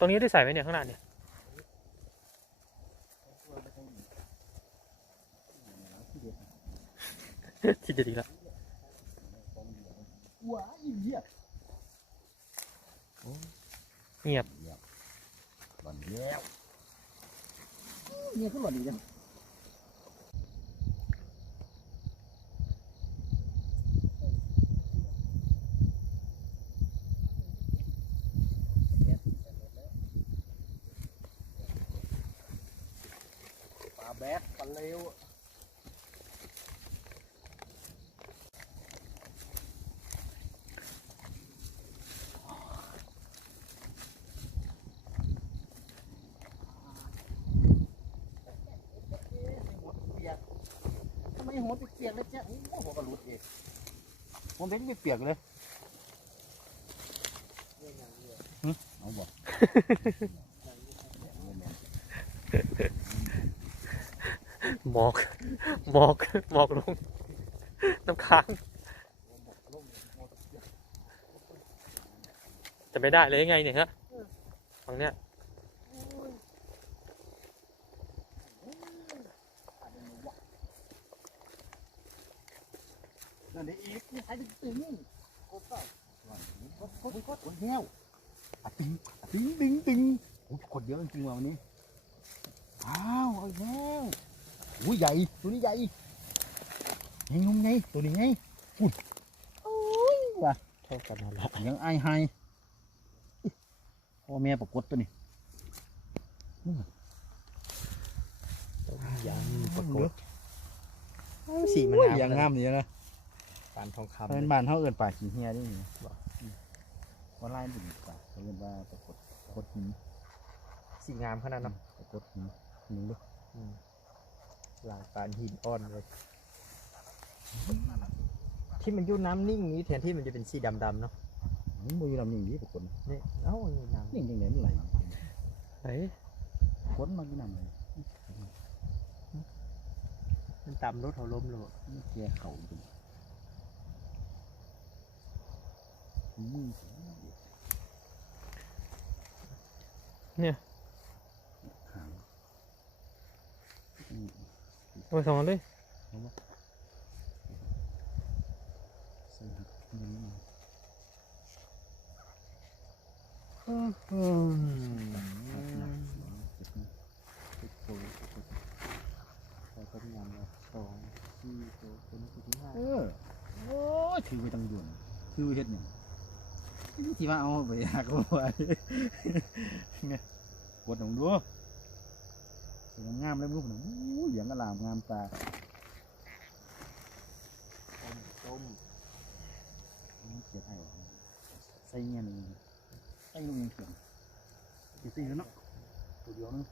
ตรงนี้ได้ใส่ไหมเนี่ยข้างหน้าเนี่ยคิดจะดีละว้ายเหี้ยเงียบหล่นแล้วเนี่ยก็หล่อนอีกแล้ว ปลาแบดปลาเลวทำไมหัวเปียกๆเลยเจ๊โอ้โหหัวกระลุดเองหัวเบ้นไม่เปียกเลยหึเอาบ่ หมอก หมอก หมอกลง น้ำค้าง จะไม่ได้เลยยังไงเนี่ยฮะฝั่งเนี้ยนั่นได้อีกนี่ใครตึงตึงโอ้เปล่าโคตรโคตรโคตรคนเหี้ยวตึงตึงตึงตึงโอ้ยคนเยอะจริงว่ะวันนี้อ้าวเอาแล้ว อุ้ยใหญ่ตัวนี้ใหญ่ไงงงไงตัวนี้ไงอุ้ยโอ้ยว่ะเท่ากันนั่นแหละยังไอายไฮพ่อแม่ปรากฏตัวนี้ยังปรากฏสีสีมันงามอย่างงามนี่นะปานทองคำเป็นบ้านเขาเอินป่าขี้เฮียนี่นี่ว่าไล่ดิ่งป่าเขาเรียกว่าปรากฏปรากฏหินสีงามขนาดนั้นปรากฏหินหินลูก ลายปานหินอ่อนเลยที่มันอยุ่น้ำนิ่งนี้แทนที่มันจะเป็นสีดำๆเนาะมันบ่อยู่ลำนิ่งดีปรากฏนี่เอ้านี่น้นิ่งจังไหนมันไหลำเฮ้ยคนมันอยู่น้ำไหลมันตำรถเขาล้มเลยนี่แกเขาจริงมือเนี่ย หางอืม โอ้ยสองอันเลยใส่หักมืออืมหักหนักเจ็บมือเจ็บโซ่เจ็บใส่ต้มยำเลยสองสี่ตัวเป็นตัวที่ห้าเออโอ้ยถือไปตังยวนถือไปเฮ็ดหยังนี่ที่ว่าเอาไปหักเอาไว้เนี่ยกดลงดู สวยงามเลยลูกหนูอู้เหลืองอลามงามตาต้มเสียไทยใส่เงี้ยหนึ่งใส่ลูกยิงเขียนอีกสี่แล้วเนาะตัวเดียวนึง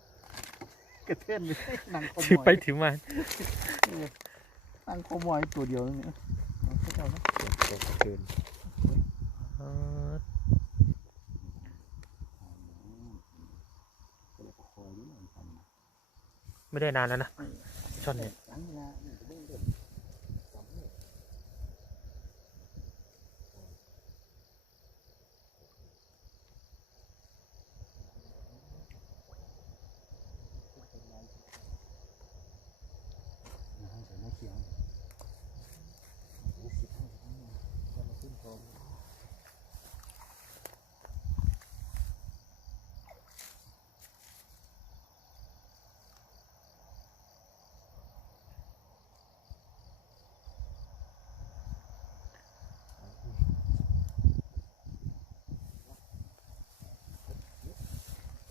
กระเทือนเลยนั่งขโมถือไปยถือมานั่งขโมยตัวเดียวนึงเนี่ยเอาเข้าเจ้าเนาะเกินเกินเออ ก็เลยคอยนี่มันทำนะ ไม่ได้นานแล้วนะช่อนเนี่ย หลังเวลาเนี่ยจะเบิ่งเบิ่งจำเนี่ยนะฮะใส่ไม้เขียวโอ้สิบห้าสิบห้าจะมาขึ้นโคม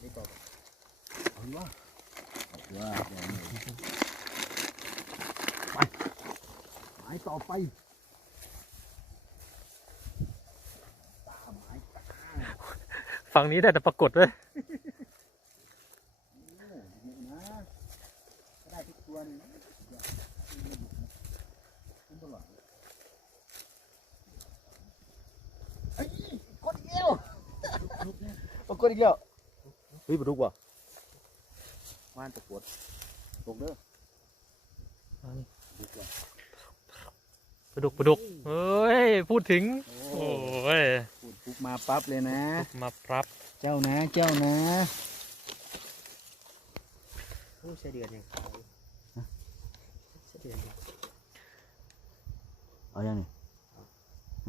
นี่ต่อ เอาดีว่าเอาดีว่าเดี๋ยวนี้ไปหมายต่อไปตาหมายตาฝั่งนี้ได้แต่ปรากฏเลยโอ้โหนะก็ได้ทุกตัวนี่นะเดี๋ยวขึ้นตลอดเฮ้ยกดอีกแล้วปรากฏอีกแล้วเฮ้ยปลาดุกว่ะ ว่านปรากฏตกเด้อดุกว่ะปลาดุกปลาดุกเฮ้ย พูดถึง โอ้โอ้ยพูดไปปุ๊บมาปั๊บเลยนะ มาปรับเจ้านะ เจ้านะโอ้ใช่เดือนยังขายใช่เดือนยังเอายังนี่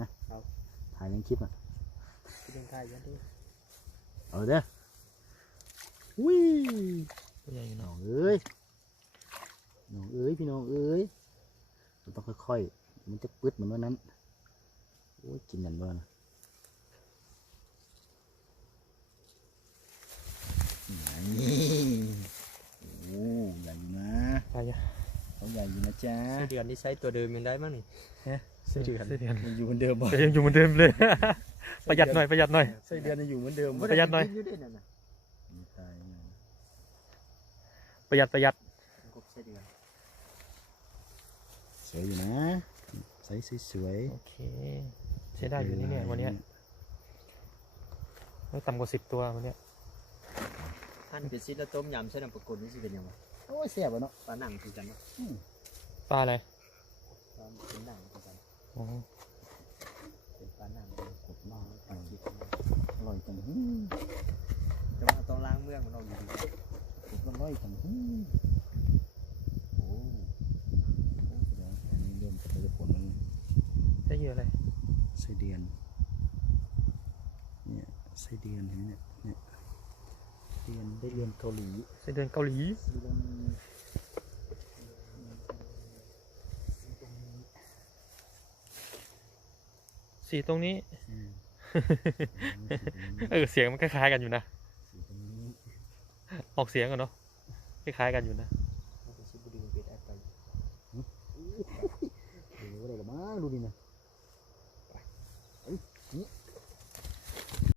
นะเอาถ่ายยังคลิปอะใช่เดือนขายยังดิเอาเด้ออุ้ยตัว ใหญ่อยู่น้เนาะองเอ้ยน้องเอ้ยพี่น้องเอ้ยเราต้องค่อยๆ มันจะปึ๊ดเหมือนวันนั้นโอ้ยกินกันบ้านะนี่โอ้ใหญ่อยู่นะไปอะเขาใหญ่อยู่นะจ๊ะใช่เดือนนี่ใช้ตัวเดิมยังได้มั้งนี่เสื้อเดือนเสื้อเดือนมันอยู่เหมือนเดิมบ่แต่ยังอยู่เหมือนเดิมเลย ประหยัดหน่อยประหยัดหน่อยไส้เดือนยังอยู่เหมือนเดิมประหยัดหน่อย อยู่ด้วยนั่นน่ะ มีตายไง ประหยัดประหยัดกบใช่เดือนสวยอยู่นะใสสวยโอเคใช้ได้อยู่นี่เนี่ยวันเนี้ยไม่ต่ำกว่าสิบตัววันเนี้ยท่านเป็นซิแล้วต้มยำใส่น้ำปลากรนี่สิเป็นยังไงโอ้ยแซ่บอะเนาะปลาหนังคือกันเนาะปลาอะไรปลาเป็นหนังคือกันอ๋อเป็นปลาหนังกดมากปลาคิดอร่อยจังฮึแต่ว่าต้องล้างเมืองมันเอาอยู่ดี กดอร่อยจังโอ้โอ้แสดงอันนี้เริ่มจะได้ผลแล้วใช้เหยื่ออะไรไส้เดือนเนี่ยไส้เดือนเห็นเนี่ยเนี่ยเดือนได้เดือนเกาหลีใช้เดือนเกาหลีสีตรงนี้ เออ เสียงมันคล้ายๆกันอยู่นะ ออกเสียงกันเนาะ คล้ายๆกันอยู่นะเอาไปชิบุรีเป็นแอปไปเดี๋ยวอะไรกันมาดูดินะเอ้ยนี่